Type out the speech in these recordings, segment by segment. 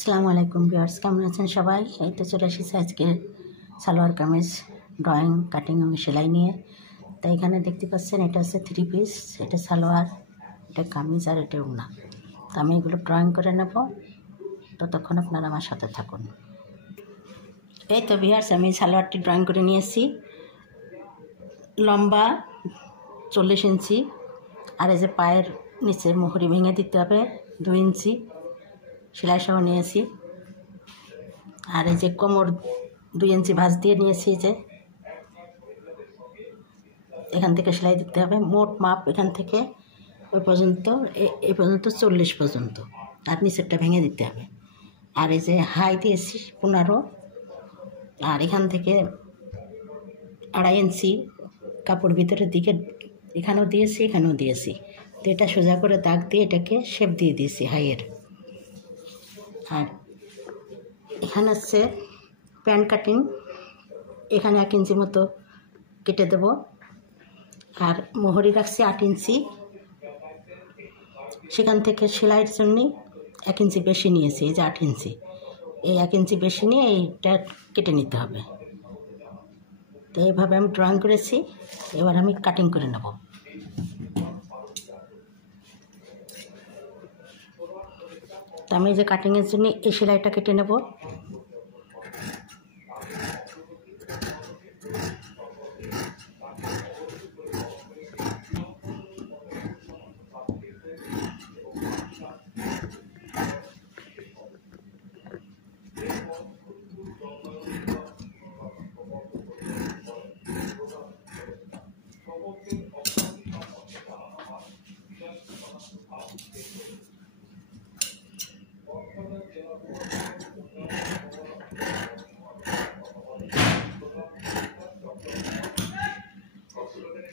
আসসালামু আলাইকুম ভিউয়ার্স, কেমন আছেন সবাই? এই তো চলে এসেছি আজকে সালোয়ার কামিজ ড্রয়িং কাটিং এবং সেলাই নিয়ে। তাই এখানে দেখতে পাচ্ছেন এটা হচ্ছে 3 পিস, এটা সালোয়ার, এটা কামিজ আর এটা ওড়না। তো আমি এগুলো ড্রয়িং করে নেব, ততক্ষণ আপনারা আমার সাথে থাকুন। এই তো ভিউয়ার্স, আমি সালোয়ারটি ড্রয়িং করে নিয়েছি। লম্বা 40 ইঞ্চি, আর এই যে পায়ের নিচে মোহরি ভেঙে দিতে হবে 2 ইঞ্চি, সেলাই সহ নিয়েছি। আর এই যে কোমর 2 ইঞ্চি ভাঁজ দিয়ে নিয়েছি, যে এখান থেকে সেলাই দিতে হবে। মোট মাপ এখান থেকে ওই পর্যন্ত, এই পর্যন্ত 40 পর্যন্ত, আর নিচেরটা ভেঙে দিতে হবে। আর এই যে হাই দিয়েছি 15, আর এখান থেকে 2.5 ইঞ্চি কাপড় ভিতরের দিকে এখানেও দিয়েছি, এখানেও দিয়েছি। তো এটা সোজা করে দাগ দিয়ে এটাকে শেপ দিয়ে দিয়েছি হাইয়ের। আর এখানে হচ্ছে প্যান্ট কাটিং, এখানে 1 ইঞ্চি মতো কেটে দেব। আর মোহরি রাখছি 8 ইঞ্চি, সেখান থেকে সেলাইয়ের জন্য 1 ইঞ্চি বেশি নিয়েছি। এই যে 8 ইঞ্চি, এই 1 ইঞ্চি বেশি নিয়ে এইটা কেটে নিতে হবে। তো এইভাবে আমি ড্রয়িং করেছি, এবার আমি কাটিং করে নেব। তো আমি যে কাটিংয়ের জন্য এই সেলাইটা কেটে নেব।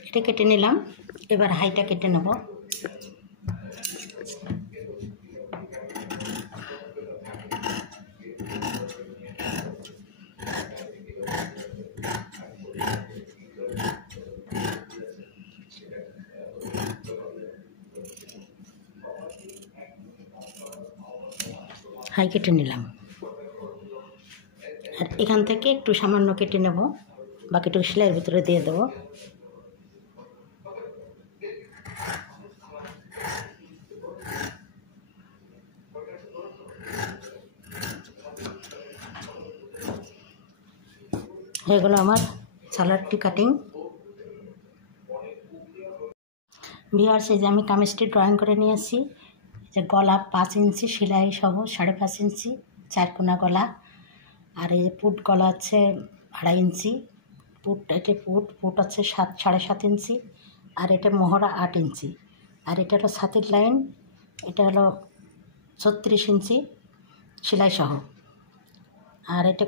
এটা কেটে নিলাম, এবার হাইটা কেটে নেব। হাই কেটে নিলাম, আর এখান থেকে একটু সামান্য কেটে নেব, বাকিটুকু সেলাইয়ের ভিতরে দিয়ে দেবো। হয়ে গেল আমার সালোয়ারটি কাটিং। ভিউয়ার্স, এই যে আমি কামিজটি ড্রয়িং করে নিয়েছি। যে গলা 5 ইঞ্চি সেলাই সহ 5.5 ইঞ্চি 4 কোনা গলা, আর এই যে পুট গলা হচ্ছে 2.5 ইঞ্চি, এটা পুট হচ্ছে 7.5 ইঞ্চি, আর এটা মোহরা 8 ইঞ্চি, আর এটা হলো ছাতির লাইন, এটা হলো 36 ইঞ্চি সেলাই সহ। আর এটা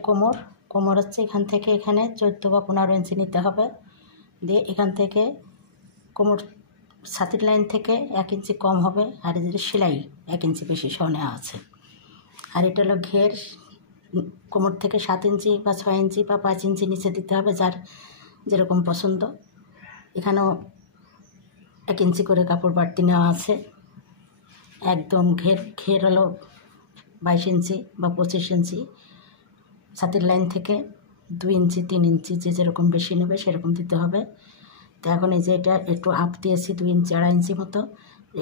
কোমর হচ্ছে এখান থেকে এখানে 14 বা 15 ইঞ্চি নিতে হবে। দিয়ে এখান থেকে কোমর ছাতির লাইন থেকে 1 ইঞ্চি কম হবে, আর এদের সেলাই 1 ইঞ্চি বেশি সহ নেওয়া আছে। আর এটা হলো ঘের, কোমর থেকে 7 ইঞ্চি বা 6 ইঞ্চি বা 5 ইঞ্চি নিচে দিতে হবে, যার যেরকম পছন্দ। এখানেও 1 ইঞ্চি করে কাপড় বাড়তি নেওয়া আছে। একদম ঘের হলো 22 ইঞ্চি বা 25 ইঞ্চি, ছাতির লাইন থেকে 2 ইঞ্চি 3 ইঞ্চি যে যেরকম বেশি নেবে সেরকম দিতে হবে। তো এখন এই যে এটা একটু আপ দিয়েছি 2 ইঞ্চি 2.5 ইঞ্চি মতো,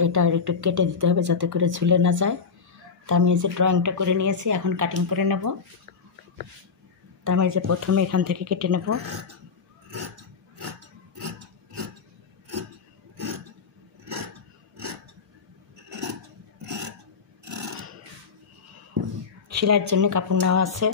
এটা একটু কেটে দিতে হবে যাতে করে ঝুলে না যায়। তো আমি এই যে ড্রয়িংটা করে নিয়েছি, এখন কাটিং করে নেব। তো আমি এই যে প্রথমে এখান থেকে কেটে নেব। সেলাইয়ের জন্য কাপড় নেওয়া আছে।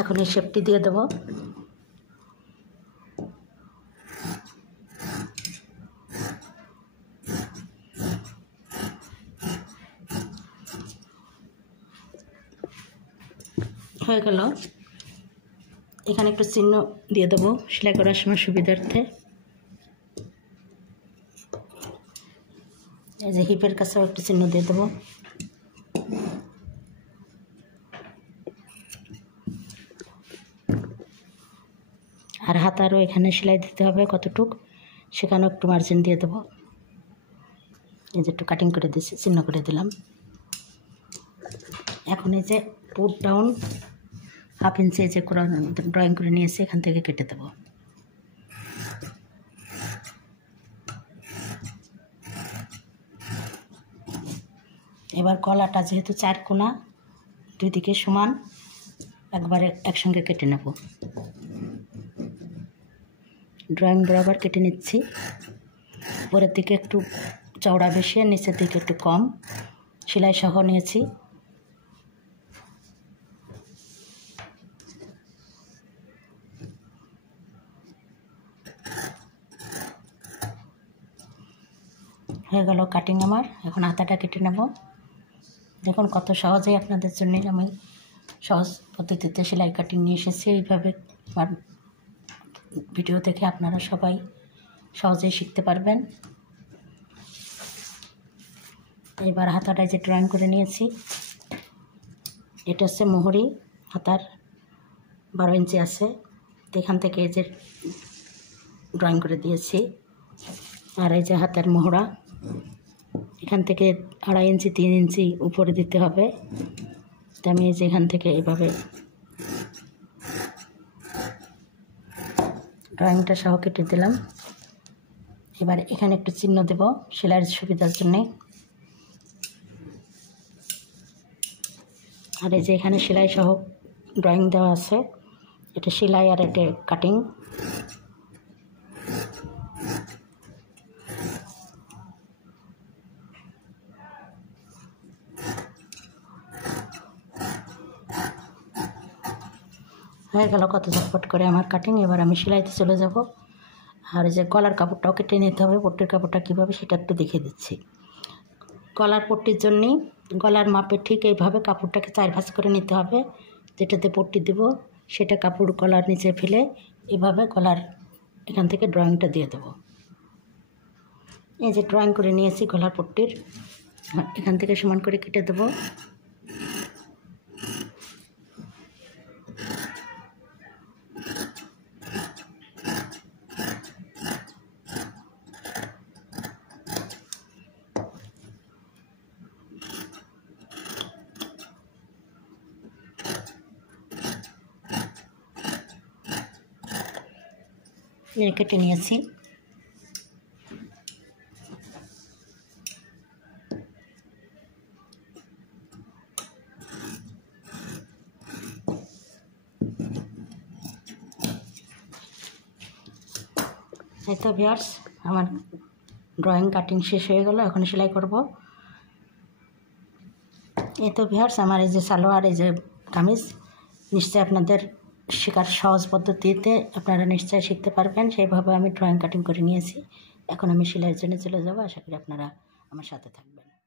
এখন এই শেপটি দিয়ে দেবো। হয়ে গেল। এখানে একটু চিহ্ন দিয়ে দেবো সেলাই করার সময় সুবিধার্থে। এই যে হিপের কাছেও একটু চিহ্ন দিয়ে দেবো। আর হাতারও এখানে সেলাই দিতে হবে কতটুক, সেখানেও একটু মার্জিন দিয়ে দেবো। এই যে একটু কাটিং করে দিয়েছি, চিহ্ন করে দিলাম। এখন এই যে পুট ডাউন 1/2 ইঞ্চি যে ড্রয়িং করে নিয়েছি এখান থেকে কেটে দেবো। এবার গলাটা যেহেতু 4 কোনা, 2 দিকে সমান, একবারে একসঙ্গে কেটে নেব। ড্রয়িং বরাবর কেটে নিচ্ছি। উপরের দিকে একটু চওড়া বেশি আর নিচের দিকে একটু কম সেলাই সহ নিয়েছি। হয়ে গেল কাটিং আমার। এখন হাতাটা কেটে নেব। দেখুন কত সহজেই আপনাদের জন্য আমি সহজ পদ্ধতিতে সেলাই কাটিং নিয়ে এসেছি। এইভাবে আমার ভিডিও দেখে আপনারা সবাই সহজেই শিখতে পারবেন। এবার হাতাটায় যে ড্রয়িং করে নিয়েছি, এটা হচ্ছে মোহরি। হাতার 12 ইঞ্চি আছে, এখান থেকে এই যে ড্রয়িং করে দিয়েছি। আর এই যে হাতার মোহরা, এখান থেকে 2.5 ইঞ্চি 3 ইঞ্চি উপরে দিতে হবে। তো আমি এই যে এখান থেকে এভাবে ড্রয়িংটা সহ কেটে দিলাম। এবার এখানে একটু চিহ্ন দেব সেলাইয়ের সুবিধার জন্যে। আর এই যে এখানে সেলাই সহ ড্রয়িং দেওয়া আছে, এটা সেলাই আর এটা কাটিং। হয়ে গেল কত ঝটপট করে আমার কাটিং। এবার আমি সেলাইতে চলে যাব। আর এই যে গলার কাপড়টাও কেটে নিতে হবে। পট্টির কাপড়টা কীভাবে সেটা একটু দেখিয়ে দিচ্ছি। গলার পট্টির জন্যে গলার মাপে ঠিক এইভাবে কাপড়টাকে 4 ভাঁজ করে নিতে হবে। যেটাতে পট্টি দেব সেটা কাপড় গলার নিচে ফেলে এভাবে গলার এখান থেকে ড্রয়িংটা দিয়ে দেবো। এই যে ড্রয়িং করে নিয়েছি গলার পট্টির, এখান থেকে সমান করে কেটে দেবো। কেটে নিয়েছি। এই তো ভিউয়ার্স, আমার ড্রয়িং কাটিং শেষ হয়ে গেল। এখন সেলাই করব। এই তো ভিউয়ার্স, আমার এই যে সালোয়ার, এই যে কামিজ, নিশ্চয়ই আপনাদের শেখার সহজ পদ্ধতিতে আপনারা নিশ্চয়ই শিখতে পারবেন। সেইভাবে আমি ড্রয়িং কাটিং করে নিয়েছি। এখন আমি সেলাইয়ের জন্য চলে যাব। আশা করি আপনারা আমার সাথে থাকবেন।